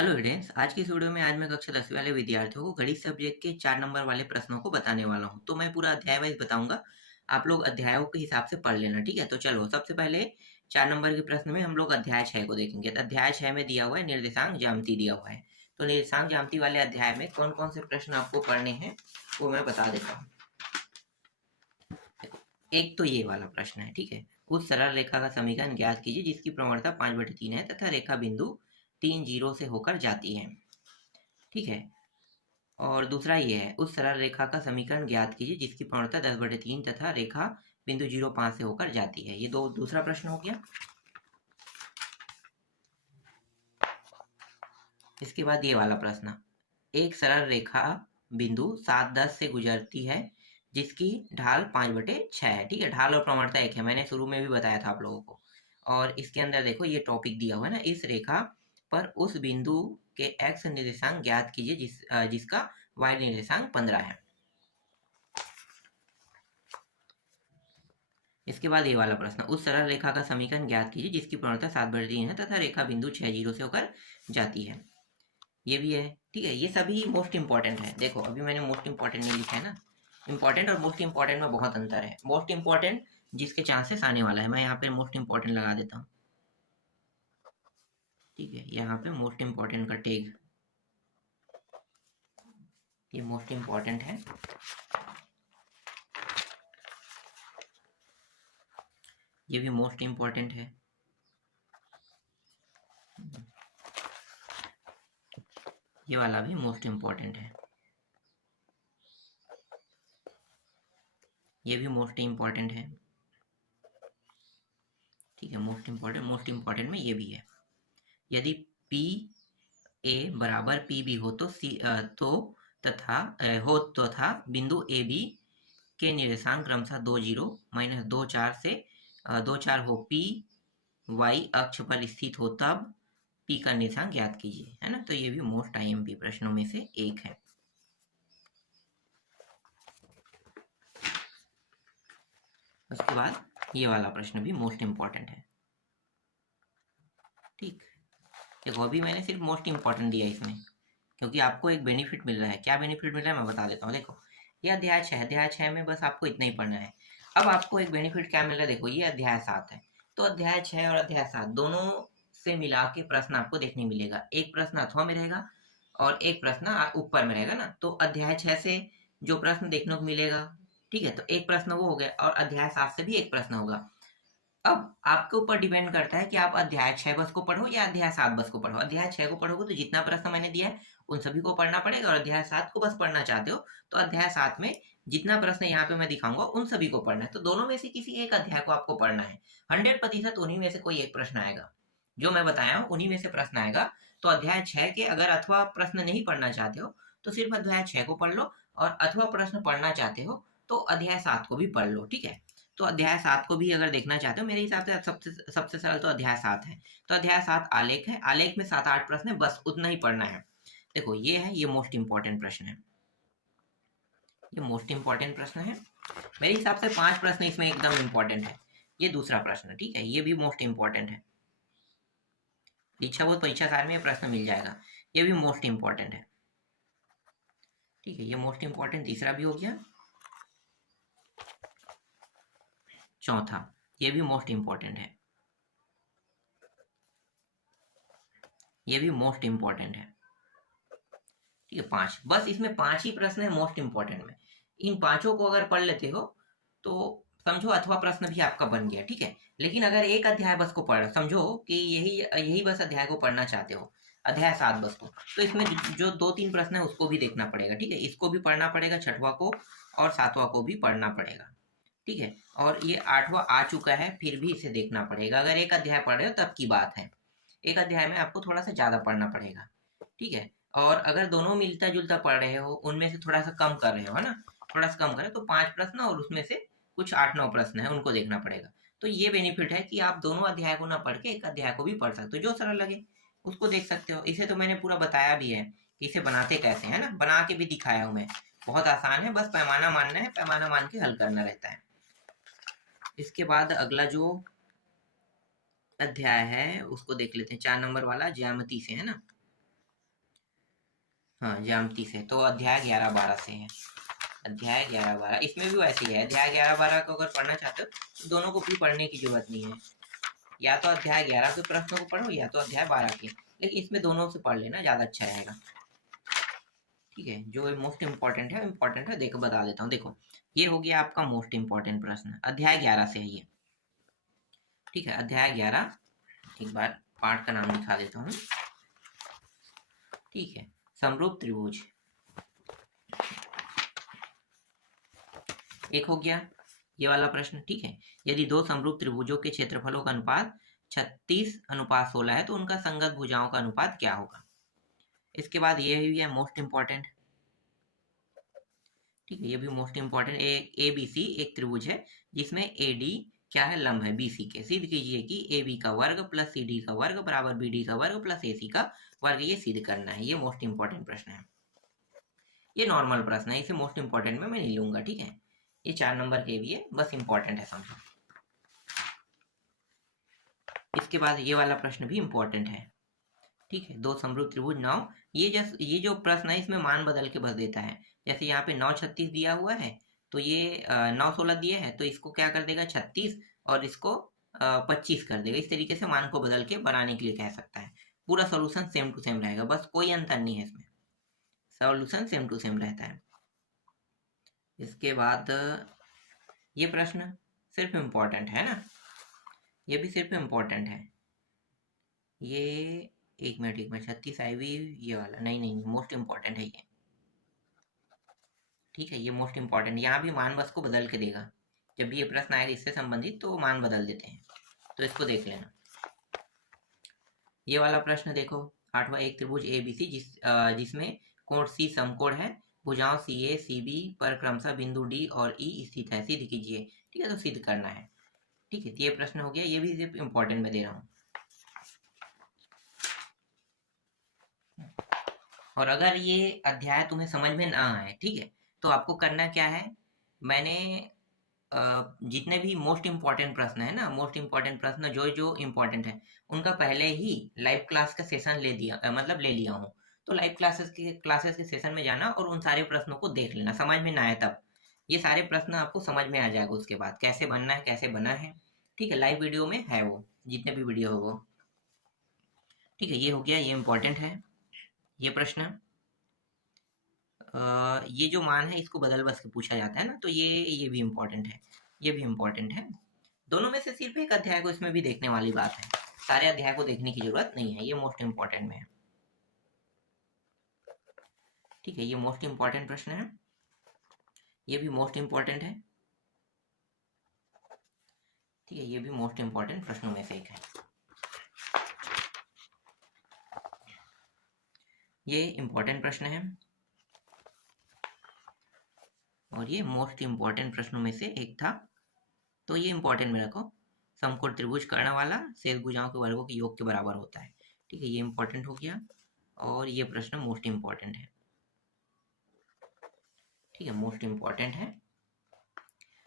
Hello students, आज की इस वीडियो में आज मैं कक्षा 10वीं वाले विद्यार्थियों को गणित सब्जेक्ट के 4 नंबर वाले प्रश्नों को बताने वाला हूं। तो मैं पूरा अध्याय वाइज बताऊंगा। आप लोग अध्यायों के हिसाब से पढ़ लेना, ठीक है। तो चलो, सबसे पहले 4 नंबर के प्रश्न में हम लोग अध्याय 6 को देखेंगे। तो अध्याय 6 में दिया हुआ है निर्देशांक ज्यामिति दिया हुआ है। तो निर्देशांक ज्यामिति वाले अध्याय में कौन कौन से प्रश्न आपको पढ़ने हैं वो मैं बता देता हूँ। एक तो ये वाला प्रश्न है, ठीक है। उस सरल रेखा का समीकरण ज्ञात कीजिए जिसकी प्रवणता 5/3 है तथा रेखा बिंदु 3 जीरो से होकर जाती है, ठीक है। और दूसरा ये है, उस सरल रेखा का समीकरण ज्ञात कीजिए जिसकी प्रवणता 10/3 तथा रेखा बिंदु 0,5 से होकर जाती है। ये दूसरा प्रश्न हो गया। इसके बाद ये वाला प्रश्न, एक सरल रेखा बिंदु 7,10 से गुजरती है जिसकी ढाल 5/6 है, ठीक है। ढाल और प्रवणता एक है, मैंने शुरू में भी बताया था आप लोगों को। और इसके अंदर देखो ये टॉपिक दिया हुआ है ना, इस रेखा पर उस बिंदु के x निर्देशांक ज्ञात कीजिए जिसका y निर्देशांक 15 है। इसके बाद ये वाला प्रश्न, उस सरल रेखा का समीकरण ज्ञात कीजिए जिसकी प्रवणता 7/3 है तथा रेखा बिंदु 6 जीरो से होकर जाती है। ये भी है, ठीक है। ये सभी मोस्ट इंपॉर्टेंट है। देखो, अभी मैंने मोस्ट इंपॉर्टेंट नहीं लिखा है ना। इंपॉर्टेंट और मोस्ट इंपॉर्टेंट में बहुत अंतर है। मोस्ट इंपॉर्टेंट जिसके चांसेस आने वाला है, मैं यहाँ पे मोस्ट इंपॉर्टेंट लगा देता हूँ, ठीक है। यहाँ पे मोस्ट इंपॉर्टेंट का टैग, ये मोस्ट इंपॉर्टेंट है। ये भी मोस्ट इंपॉर्टेंट है। ये वाला भी मोस्ट इंपॉर्टेंट है। ये भी मोस्ट इंपॉर्टेंट है, ठीक है। मोस्ट इंपॉर्टेंट में ये भी है। यदि पी ए बराबर पी बी हो तो तथा बिंदु ए बी के निर्देशांक क्रमशः 2 जीरो -2 4 से 2 4 हो, पी वाई अक्ष पर स्थित हो, तब पी का निर्देशांक ज्ञात कीजिए, है ना। तो ये भी मोस्ट आईएमपी प्रश्नों में से एक है। उसके बाद ये वाला प्रश्न भी मोस्ट इंपॉर्टेंट है, ठीक। देखो, अभी मैंने सिर्फ मोस्ट इंपॉर्टेंट दिया इसमें क्योंकि आपको एक बेनिफिट मिल रहा है। क्या बेनिफिट मिल रहा है मैं बता देता हूँ। देखो, ये अध्याय 6 में बस आपको इतना ही पढ़ना है। अब आपको एक बेनिफिट क्या मिल रहा है, देखो ये अध्याय 7 है। तो अध्याय 6 और अध्याय 7 दोनों से मिला के प्रश्न आपको देखने मिलेगा। एक प्रश्न अथवा में रहेगा और एक प्रश्न ऊपर में रहेगा ना। तो अध्याय 6 से जो प्रश्न देखने को मिलेगा, ठीक है, तो एक प्रश्न वो हो गया और अध्याय 7 से भी एक प्रश्न होगा। अब आपके ऊपर डिपेंड करता है कि आप अध्याय 6 बस को पढ़ो या अध्याय 7 बस को पढ़ो। अध्याय 6 को पढ़ोगे तो जितना प्रश्न मैंने दिया है उन सभी को पढ़ना पड़ेगा, और अध्याय 7 को बस पढ़ना चाहते हो तो अध्याय 7 में जितना प्रश्न यहाँ पे मैं दिखाऊंगा उन सभी को पढ़ना है। तो दोनों में से किसी एक अध्याय को आपको पढ़ना है। 100% उन्हीं में से कोई एक प्रश्न आएगा, जो मैं बताया हूँ उन्हीं में से प्रश्न आएगा। तो अध्याय 6 के अगर अथवा प्रश्न नहीं पढ़ना चाहते हो तो सिर्फ अध्याय 6 को पढ़ लो, और अथवा प्रश्न पढ़ना चाहते हो तो अध्याय 7 को भी पढ़ लो, ठीक है। तो अध्याय 7 को भी अगर देखना चाहते हो, मेरे हिसाब से सबसे सबसे सरल तो अध्याय 7 है। तो अध्याय 7 आलेख है, आलेख में 7-8 प्रश्न है, बस उतना ही पढ़ना है। देखो ये है, ये मोस्ट इंपॉर्टेंट प्रश्न है, ये मोस्ट इंपॉर्टेंट प्रश्न है। मेरे हिसाब से 5 प्रश्न इसमें एकदम इंपॉर्टेंट है। ये दूसरा प्रश्न, ठीक है, ये भी मोस्ट इंपॉर्टेंट है। परीक्षा बोध परीक्षा सार में ये प्रश्न मिल जाएगा। ये भी मोस्ट इंपॉर्टेंट है, ठीक है। ये मोस्ट इंपॉर्टेंट तीसरा भी हो गया। चौथा, ये भी मोस्ट इंपॉर्टेंट है, ये भी मोस्ट इंपॉर्टेंट है, ठीक है। 5, बस इसमें 5 ही प्रश्न है मोस्ट इंपॉर्टेंट में। इन पांचों को अगर पढ़ लेते हो तो समझो अथवा प्रश्न भी आपका बन गया, ठीक है। लेकिन अगर एक अध्याय बस को पढ़, समझो कि यही यही बस अध्याय को पढ़ना चाहते हो, अध्याय 7 बस को, तो इसमें जो 2-3 प्रश्न है उसको भी देखना पड़ेगा, ठीक है। इसको भी पढ़ना पड़ेगा, छठवा को और 7वां को भी पढ़ना पड़ेगा, ठीक है। और ये 8वां आ चुका है, फिर भी इसे देखना पड़ेगा। अगर एक अध्याय पढ़ रहे हो तब की बात है, एक अध्याय में आपको थोड़ा सा ज्यादा पढ़ना पड़ेगा, ठीक है। और अगर दोनों मिलता जुलता पढ़ रहे हो, उनमें से थोड़ा सा कम कर रहे हो, है ना, थोड़ा सा कम करें तो 5 प्रश्न और उसमें से कुछ 8-9 प्रश्न है उनको देखना पड़ेगा। तो ये बेनिफिट है कि आप दोनों अध्याय को ना पढ़ के एक अध्याय को भी पढ़ सकते हो, जो सरल लगे उसको देख सकते हो। इसे तो मैंने पूरा बताया भी है कि इसे बनाते कैसे, है ना, बना के भी दिखाया हूं मैं। बहुत आसान है, बस पैमाना मानना है, पैमाना मान के हल करना रहता है। इसके बाद अगला जो अध्याय है उसको देख लेते हैं, 4 नंबर वाला ज्यामिति से, है ना। हाँ, ज्यामिति से, तो अध्याय 11-12 से है। अध्याय 11-12 इसमें भी वैसे ही है। अध्याय 11-12 को अगर पढ़ना चाहते हो तो दोनों को भी पढ़ने की जरूरत नहीं है, या तो अध्याय 11 के प्रश्नों को पढ़ो या तो अध्याय 12 के, लेकिन इसमें दोनों से पढ़ लेना ज़्यादा अच्छा रहेगा। ठीक है, जो मोस्ट इम्पोर्टेंट है देखो बता देता हूँ। देखो, ये हो गया आपका मोस्ट इम्पोर्टेंट प्रश्न, अध्याय 11 से है ये। ठीक है, अध्याय 11, एक बार पाठ का नाम लिखा देता हूँ। ठीक है, समरूप त्रिभुज एक हो गया ये वाला प्रश्न। ठीक है, यदि दो समरूप त्रिभुजों के क्षेत्रफलों का अनुपात 36:16 है तो उनका संगत भुजाओं का अनुपात क्या होगा। इसके बाद ये भी है मोस्ट इम्पॉर्टेंट। ठीक है, ये भी most important. A B C एक त्रिभुज है जिसमें ए डी क्या है, लंब है BC के। सिद्ध कीजिए कि AB का वर्ग प्लस CD का वर्ग बराबर BD का वर्ग प्लस AC का वर्ग, ये सिद्ध करना है। ये मोस्ट इम्पॉर्टेंट प्रश्न है। ये नॉर्मल प्रश्न है, इसे मोस्ट इम्पॉर्टेंट में मैं नहीं लूंगा। ठीक है, ये 4 नंबर के भी है, बस इम्पॉर्टेंट है समझो। इसके बाद ये वाला प्रश्न भी इम्पोर्टेंट है। ठीक है, दो समरूप त्रिभुज 9, ये जो प्रश्न है इसमें मान बदल के भर देता है। जैसे यहाँ पे 9:36 दिया हुआ है, तो ये 9:16 दिए है, तो इसको क्या कर देगा 36 और इसको 25 कर देगा। इस तरीके से मान को बदल के बनाने के लिए कह सकता है। पूरा सोल्यूशन सेम टू सेम रहेगा, बस कोई अंतर नहीं है इसमें, सोल्यूशन सेम टू सेम रहता है। इसके बाद ये प्रश्न सिर्फ इम्पोर्टेंट है ना, ये भी सिर्फ इम्पोर्टेंट है। ये एक मिनट 36 आई हुई ये वाला, नहीं मोस्ट इम्पोर्टेंट है ये। ठीक है, ये मोस्ट इम्पोर्टेंट, यहाँ भी मान बस को बदल के देगा। जब भी ये प्रश्न आएगा इससे संबंधित तो मान बदल देते हैं, तो इसको देख लेना। ये वाला प्रश्न देखो, 8वां, एक त्रिभुज ABC जिसमें कोण C समकोण है, भुजाओं CA CB पर क्रमशः बिंदु D और E स्थित है, सिद्ध कीजिए। ठीक है, तो सिद्ध करना है। ठीक है, तो ये प्रश्न हो गया, ये भी सिर्फ इम्पोर्टेंट में दे रहा हूँ। और अगर ये अध्याय तुम्हें समझ में ना आए, ठीक है, तो आपको करना क्या है, मैंने जितने भी मोस्ट इम्पॉर्टेंट प्रश्न है ना, मोस्ट इम्पॉर्टेंट प्रश्न जो जो इम्पोर्टेंट है उनका पहले ही लाइव क्लास का सेशन ले लिया हूँ। तो लाइव क्लासेस के सेशन में जाना और उन सारे प्रश्नों को देख लेना, समझ में ना आए तब ये सारे प्रश्न आपको समझ में आ जाएगा। उसके बाद कैसे बनना है, कैसे बना है, ठीक है, लाइव वीडियो में है वो, जितने भी वीडियो हो वो। ठीक है, ये हो गया, ये इम्पोर्टेंट है ये प्रश्न। ये जो मान है इसको बदल बस के पूछा जाता है ना, तो ये भी इम्पोर्टेंट है, ये भी इम्पोर्टेंट है। दोनों में से सिर्फ एक अध्याय को इसमें भी देखने वाली बात है, सारे अध्याय को देखने की जरूरत नहीं है, ये मोस्ट इम्पोर्टेंट में है। ठीक है, ये मोस्ट इम्पोर्टेंट प्रश्न है, ये भी मोस्ट इम्पोर्टेंट है। ठीक है, ये भी मोस्ट इम्पोर्टेंट प्रश्नों में से एक है। ये इम्पोर्टेंट प्रश्न है और ये मोस्ट इम्पोर्टेंट प्रश्नों में से एक था, तो ये इम्पोर्टेंट में रखो। समकोण त्रिभुज कर्ण वाला शेष भुजाओं के वर्गों के योग के बराबर होता है। ठीक है, ये इम्पोर्टेंट हो गया और ये प्रश्न मोस्ट इम्पोर्टेंट है। ठीक है, मोस्ट इम्पोर्टेंट है।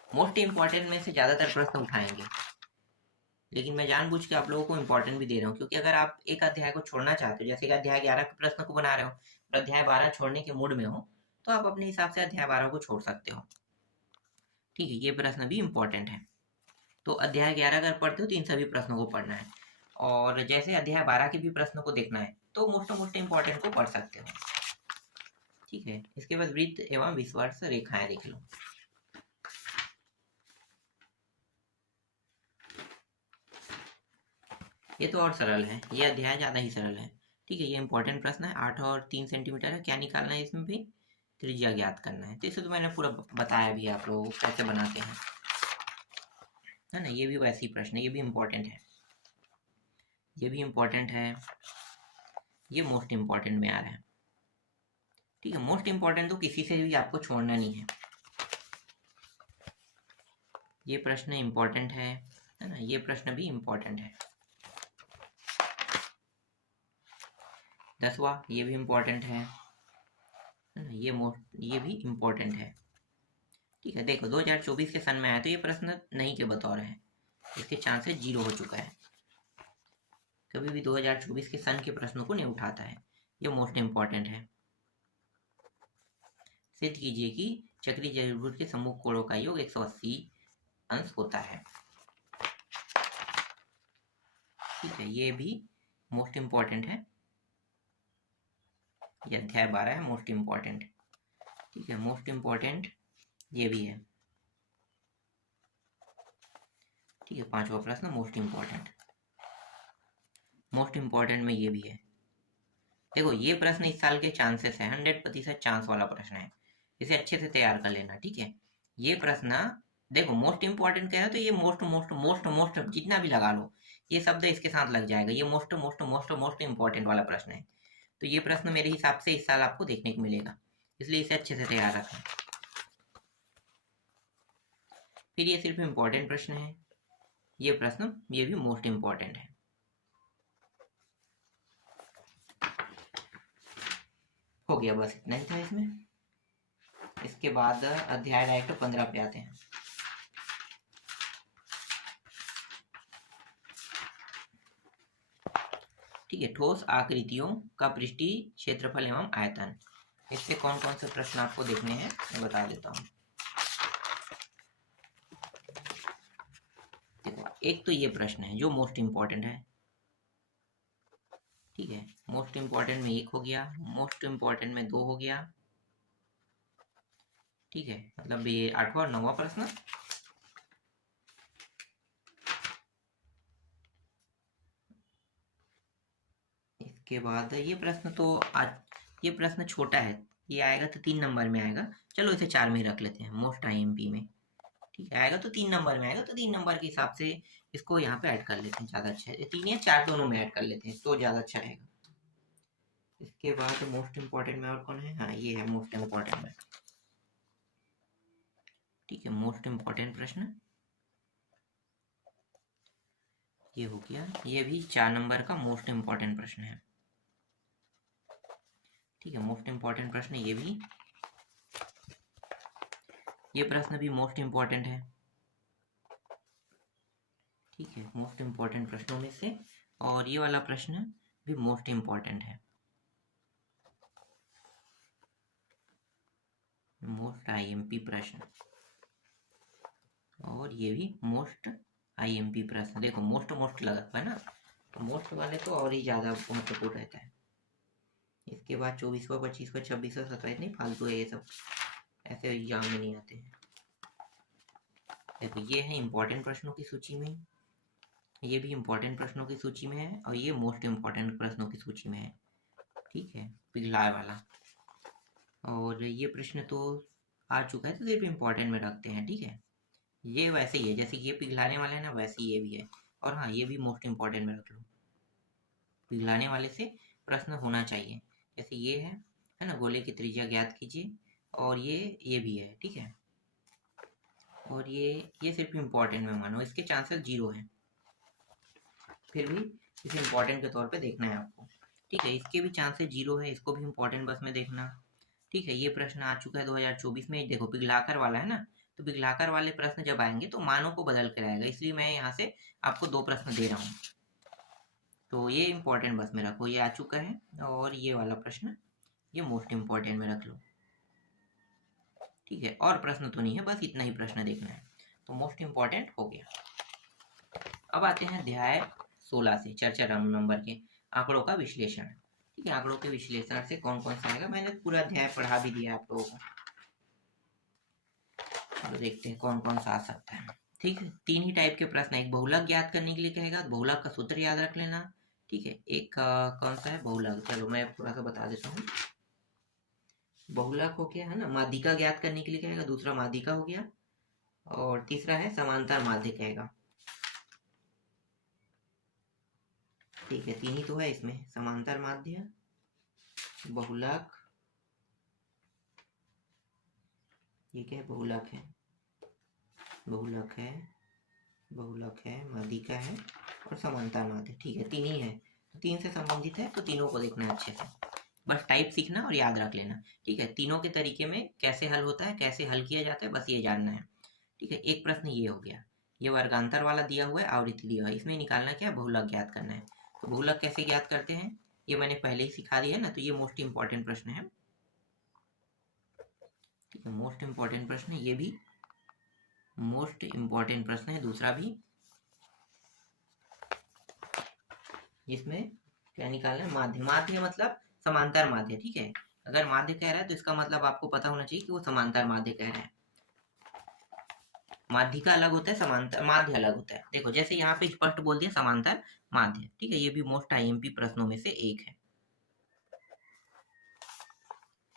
मोस्ट इम्पोर्टेंट में से ज़्यादातर प्रश्न उठाएंगे, लेकिन मैं जानबूझ के आप लोगों को इम्पोर्टेंट भी दे रहा हूँ, क्योंकि अगर आप एक अध्याय को छोड़ना चाहते हो, जैसे कि अध्याय 11 के प्रश्न को बना रहे हो और अध्याय 12 छोड़ने के मूड में हो, तो आप अपने हिसाब से अध्याय 12 को छोड़ सकते हो। ठीक है, ये प्रश्न भी इम्पोर्टेंट है। तो अध्याय 11 अगर पढ़ते हो तो इन सभी प्रश्नों को पढ़ना है, और जैसे अध्याय 12 के भी प्रश्नों को देखना है तो मोस्ट इम्पोर्टेंट को पढ़ सकते हो। ठीक है, इसके बाद वृत्त एवं विषुवत रेखाएं देख लो। ये तो और सरल है, ये अध्याय ज़्यादा ही सरल है। ठीक है, ये इंपॉर्टेंट प्रश्न है, 8 और 3 सेंटीमीटर है, क्या निकालना है इसमें भी, त्रिज्या ज्ञात करना है। तो इसे तो मैंने पूरा बताया भी आप लोगों को कैसे बनाते हैं, है ना। ये भी वैसे ही प्रश्न है, ये भी इम्पोर्टेंट है, ये भी इम्पोर्टेंट है, ये मोस्ट इम्पोर्टेंट में आ रहा है। ठीक है, मोस्ट इम्पोर्टेंट तो किसी से भी आपको छोड़ना नहीं है। ये प्रश्न इम्पोर्टेंट है ना, ये प्रश्न भी इम्पोर्टेंट है। 10वां, ये भी इम्पोर्टेंट है ना, ये भी इम्पोर्टेंट है। ठीक है, देखो 2024 के सन में आया तो ये प्रश्न नहीं के बतौर है, इसके चांसेस 0 हो चुका है। कभी भी 2024 के सन के प्रश्नों को नहीं उठाता है, ये मोस्ट इम्पोर्टेंट है। सिद्ध कीजिए कि चक्रीय त्रिभुज के सम्मुख कोणों का योग 180 अंश होता है। ठीक है, ये भी मोस्ट इम्पॉर्टेंट है, ये अध्याय 12 है, मोस्ट इम्पॉर्टेंट। ठीक है, मोस्ट इम्पॉर्टेंट ये भी है। ठीक है, 5वां प्रश्न मोस्ट इम्पॉर्टेंट। मोस्ट इम्पॉर्टेंट में ये भी है। देखो, ये प्रश्न इस साल के चांसेस है, 100% चांस वाला प्रश्न है, इसे अच्छे से तैयार कर लेना। ठीक है, ये प्रश्न देखो मोस्ट इम्पॉर्टेंट कह रहे हो तो ये मोस्ट मोस्ट मोस्ट मोस्ट जितना भी लगा लो, ये शब्द इसके साथ लग जाएगा, ये most most most most important वाला प्रश्न है। तो ये प्रश्न मेरे हिसाब से इस साल आपको देखने को मिलेगा, इसलिए इसे अच्छे से तैयार रखें। फिर ये सिर्फ इम्पोर्टेंट प्रश्न है, ये प्रश्न ये भी मोस्ट इम्पॉर्टेंट है। हो गया, बस इतना ही था इसमें। इसके बाद अध्याय डायरेक्ट 15 पे आते हैं। ठीक है, ठोस आकृतियों का पृष्ठीय क्षेत्रफल एवं आयतन, इससे कौन कौन से प्रश्न आपको देखने हैं मैं बता देता हूँ। देखो, एक तो ये प्रश्न है जो मोस्ट इम्पॉर्टेंट है। ठीक है, मोस्ट इम्पॉर्टेंट में 1 हो गया, मोस्ट इम्पॉर्टेंट में 2 हो गया। ठीक है, मतलब ये 8वां और 9वां प्रश्न। इसके बाद ये प्रश्न तो आज ये प्रश्न छोटा है, ये आएगा तो 3 नंबर में आएगा, चलो इसे 4 में रख लेते हैं, मोस्ट आईएमपी में। ठीक है, आएगा तो 3 नंबर में आएगा, तो 3 नंबर के हिसाब से इसको यहाँ पे ऐड कर लेते हैं, ज़्यादा अच्छा है। 3 या 4 दोनों में ऐड कर लेते हैं तो ज़्यादा अच्छा रहेगा। इसके बाद मोस्ट इम्पॉर्टेंट में और कौन है, हाँ ये है मोस्ट इम्पॉर्टेंट में। ठीक है, मोस्ट इम्पॉर्टेंट प्रश्न ये हो गया, ये भी 4 नंबर का मोस्ट इम्पॉर्टेंट प्रश्न है। ठीक है, मोस्ट इम्पॉर्टेंट प्रश्न ये भी, ये प्रश्न भी मोस्ट इम्पॉर्टेंट है। ठीक है, मोस्ट इम्पॉर्टेंट प्रश्नों में से, और ये वाला प्रश्न भी मोस्ट इम्पॉर्टेंट है, मोस्ट आईएमपी प्रश्न, और ये भी मोस्ट आईएमपी प्रश्न। देखो मोस्ट मोस्ट लगा है ना, तो मोस्ट वाले तो और ही ज़्यादा महत्वपूर्ण रहता है। इसके बाद 24वां, 25वां, 26वां, 27 नहीं, फालतू है ये सब, ऐसे एग्जाम में नहीं आते हैं। देखो, ये है इम्पोर्टेंट प्रश्नों की सूची में, ये भी इम्पोर्टेंट प्रश्नों की सूची में है, और ये मोस्ट इम्पोर्टेंट प्रश्नों की सूची में है। ठीक है, पिघलाए वाला, और ये प्रश्न तो आ चुका है तो सिर्फ इम्पोर्टेंट में रखते हैं। ठीक है, ये वैसे ही है जैसे ये पिघलाने वाला है ना, वैसे ही ये भी है। और हाँ, ये भी मोस्ट इम्पोर्टेंट में रख लो, पिघलाने वाले से प्रश्न होना चाहिए। जैसे ये है ना, गोले की त्रिज्या ज्ञात कीजिए, और ये भी है। ठीक है, और ये सिर्फ इम्पोर्टेंट में मानो, इसके चांसेस 0 हैं, फिर भी इसे इम्पोर्टेंट के तौर पे देखना है आपको। ठीक है, इसके भी चांसेस 0 है, इसको भी इम्पोर्टेंट बस में देखना। ठीक है, ये प्रश्न आ चुका है 2024 में। देखो, पिघलाकर वाला है ना, तो पिघलाकर वाले प्रश्न जब आएंगे तो मानों को बदल कर आएगा, इसलिए मैं यहाँ से आपको 2 प्रश्न दे रहा हूँ। तो ये इम्पोर्टेंट बस में रखो, ये आ चुका है, और ये वाला प्रश्न ये मोस्ट इम्पोर्टेंट में रख लो। ठीक है, और प्रश्न तो नहीं है, बस इतना ही प्रश्न देखना है, तो मोस्ट इम्पोर्टेंट हो गया। अब आते हैं अध्याय 16 से, चर्चा नंबर के आंकड़ों का विश्लेषण। ठीक है, आंकड़ों के विश्लेषण से कौन कौन सा आएगा, मैंने पूरा अध्याय पढ़ा भी दिया आप लोगों को, तो देखते हैं कौन कौन सा आ सकता है। ठीक है, 3 ही टाइप के प्रश्न, एक बहुलक ज्ञात करने के लिए कहेगा, बहुलक का सूत्र याद रख लेना। ठीक है, एक कौन सा है बहुलक, चलो मैं थोड़ा सा बता देता हूँ। बहुलक हो गया है ना, माध्यिका ज्ञात करने के लिए कहेगा, दूसरा माध्यिका हो गया, और तीसरा है समांतर माध्य कहेगा। ठीक है, 3 ही तो है इसमें, समांतर माध्य, बहुलक, ये क्या है, बहुलक है, बहुलक है, बहुलक है, माध्यिका है, और समांतर माध्य। ठीक है, 3 ही है, तो 3 से संबंधित है, तो तीनों को देखना है अच्छे से, बस टाइप सीखना और याद रख लेना। ठीक है, तीनों के तरीके में कैसे हल होता है, कैसे हल किया जाता है, बस ये जानना है। ठीक है, एक प्रश्न ये हो गया, ये वर्गांतर वाला दिया हुआ है, आवृत्ति दिया हुआ है, इसमें निकालना क्या है, बहुलक ज्ञात करना है। तो बहुलक कैसे ज्ञात करते हैं, ये मैंने पहले ही सिखा दिया है ना, तो ये मोस्ट इंपॉर्टेंट प्रश्न है। ठीक है, मोस्ट इंपॉर्टेंट प्रश्न है, ये भी मोस्ट इंपॉर्टेंट प्रश्न है। दूसरा भी, जिसमें क्या निकालना है, माध्य। माध्य मतलब समांतर माध्य। ठीक है, अगर माध्य कह रहा है तो इसका मतलब आपको पता होना चाहिए कि वो समांतर माध्य कह रहा है। माध्यिका अलग होता है, समांतर माध्य अलग होता है। देखो जैसे यहाँ पे स्पष्ट बोल दिया समांतर माध्य। ठीक है, ये भी मोस्ट आईएमपी प्रश्नों में से एक है।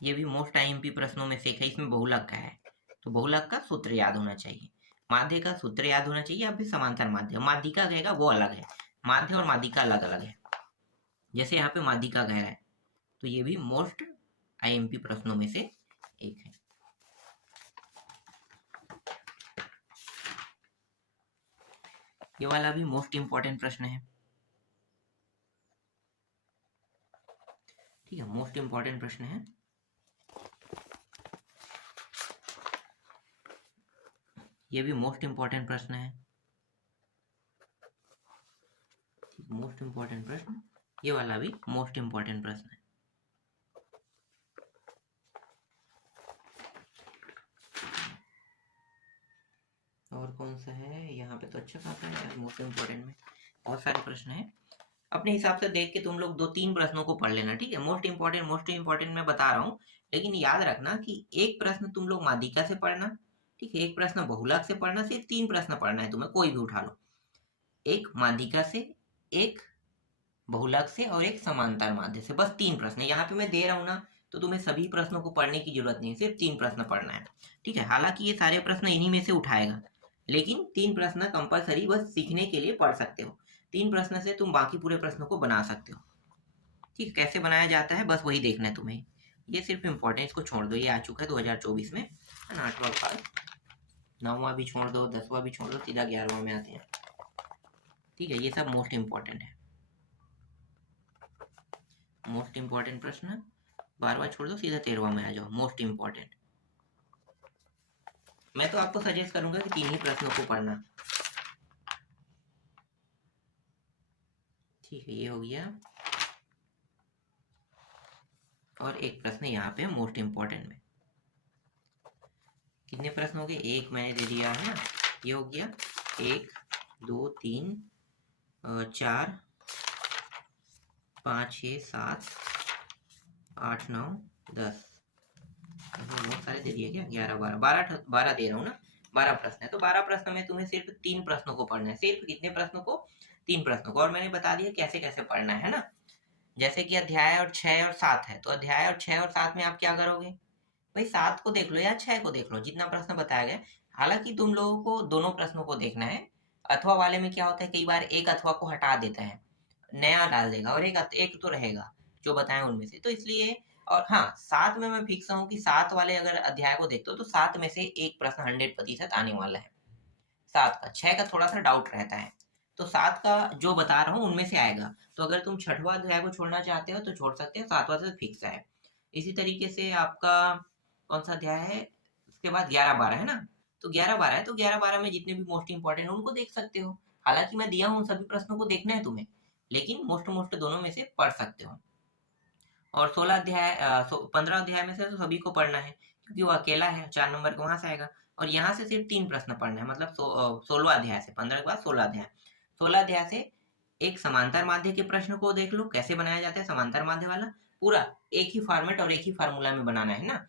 ये भी मोस्ट आईएमपी प्रश्नों में से एक है। इसमें बहुलक का है, तो बहुलक का सूत्र याद होना चाहिए, माध्य का सूत्र याद होना चाहिए। अब भी समांतर माध्य, माध्यिका कहेगा वो अलग है, माध्य और माध्यिका अलग अलग है। जैसे यहाँ पे माध्यिका कह रहा है, तो ये भी मोस्ट आईएमपी प्रश्नों में से एक है। ये वाला भी मोस्ट इंपॉर्टेंट प्रश्न है। ठीक है, मोस्ट इंपॉर्टेंट प्रश्न है। ये भी मोस्ट इंपॉर्टेंट प्रश्न है। मोस्ट इंपॉर्टेंट प्रश्न, ये वाला भी मोस्ट इंपॉर्टेंट प्रश्न है। और कौन सा है यहाँ पे, तो अच्छा खासा है मोस्ट इंपॉर्टेंट में, बहुत सारे प्रश्न हैं। अपने हिसाब से देख के तुम लोग 2-3 प्रश्नों को पढ़ लेना। ठीक है, मोस्ट इंपॉर्टेंट मैं बता रहा हूँ, लेकिन याद रखना कि एक प्रश्न तुम लोग माध्यिका से पढ़ना। ठीक है, एक प्रश्न बहुलक से पढ़ना। सिर्फ 3 प्रश्न पढ़ना है तुम्हें, कोई भी उठा लो, एक माध्यिका से, एक बहुलक से और एक समांतर माध्य से। बस 3 प्रश्न यहाँ पे मैं दे रहा हूँ ना, तो तुम्हें सभी प्रश्नों को पढ़ने की जरूरत नहीं है, सिर्फ 3 प्रश्न पढ़ना है। ठीक है, हालांकि ये सारे प्रश्न इन्हीं में से उठाएगा, लेकिन 3 प्रश्न कंपलसरी बस सीखने के लिए पढ़ सकते हो। 3 प्रश्न से तुम बाकी पूरे प्रश्नों को बना सकते हो। ठीक, कैसे बनाया जाता है बस वही देखना है तुम्हें। ये सिर्फ इम्पोर्टेंट, इसको छोड़ दो, ये आ चुका है 2024 में, है ना। 8वां पार्ट, 9वां भी छोड़ दो, 10वां भी छोड़ दो, सीधा 11वां में आते हैं। ठीक है, ये सब मोस्ट इंपॉर्टेंट है। मोस्ट इंपॉर्टेंट प्रश्न 12वां छोड़ दो, सीधा 13वां में आ जाओ, मोस्ट इंपॉर्टेंट। मैं तो आपको सजेस्ट करूंगा कि 3 ही प्रश्नों को पढ़ना। ठीक है, ये हो गया। और एक प्रश्न यहाँ पे मोस्ट इंपॉर्टेंट में। कितने प्रश्न हो गए, एक मैंने दे दिया है ना, ये हो गया 1 2 3 4 5 6 7 8 9 10, बहुत सारे दे दिए क्या, 11 12 दे रहा हूँ ना, 12 प्रश्न है। तो 12 प्रश्न में तुम्हें सिर्फ 3 प्रश्नों को पढ़ना है। सिर्फ कितने प्रश्नों को, 3 प्रश्नों को। और मैंने बता दिया कैसे कैसे पढ़ना है ना। जैसे कि अध्याय और 6 और 7 है, तो अध्याय और 6 और 7 में आप क्या करोगे भाई, 7 को देख लो या 6 को देख लो, जितना प्रश्न बताया गया। हालांकि तुम लोगों को दोनों प्रश्नों को देखना है। अथवा वाले में क्या होता है, कई बार एक अथवा को हटा देता है, नया डाल देगा, और एक तो रहेगा जो बताए उनमें से, तो इसलिए। और हाँ, 7 में मैं फिक्स हूँ कि 7 वाले अगर अध्याय को देखते हो तो 7 में से एक प्रश्न 100% आने वाला है। 7 का, 6 का थोड़ा सा डाउट रहता है, तो 7 का जो बता रहा हूँ उनमें से आएगा। तो अगर तुम 6वां अध्याय को छोड़ना चाहते हो तो छोड़ सकते हो, 7वां से फिक्स है। इसी तरीके से आपका कौन सा अध्याय है, उसके बाद 11-12 है ना, तो 11-12 है, तो 11-12 में जितने भी मोस्ट इंपॉर्टेंट उनको देख सकते हो। हालांकि मैं दिया हूँ सभी प्रश्नों को देखना है तुम्हें, लेकिन मोस्ट दोनों में से पढ़ सकते हो। और 15 अध्याय में से तो सभी को पढ़ना है, क्योंकि वो अकेला है, 4 नंबर का वहां से आएगा। और यहाँ से सिर्फ 3 प्रश्न पढ़ना है, मतलब 16 अध्याय से, 15 के बाद 16 अध्याय। 16 अध्याय से एक समांतर माध्य के प्रश्न को देख लो, कैसे बनाया जाता है समांतर माध्य वाला, पूरा एक ही फॉर्मेट और एक ही फार्मूला में बनाना है ना।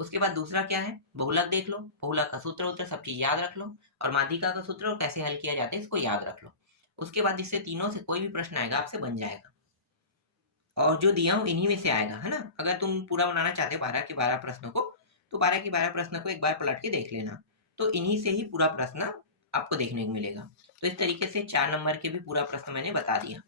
उसके बाद दूसरा क्या है, बहुलक देख लो, बहुलक का सूत्र उत्तर सब चीज याद रख लो, और माध्यिका का सूत्र और कैसे हल किया जाता है इसको याद रख लो। उसके बाद इससे तीनों से कोई भी प्रश्न आएगा आपसे बन जाएगा, और जो दिया हूँ इन्हीं में से आएगा, है ना। अगर तुम पूरा बनाना चाहते हो 12 के 12 प्रश्नों को, तो 12 के 12 प्रश्न को एक बार पलट के देख लेना, तो इन्हीं से ही पूरा प्रश्न आपको देखने को मिलेगा। तो इस तरीके से 4 नंबर के भी पूरा प्रश्न मैंने बता दिया।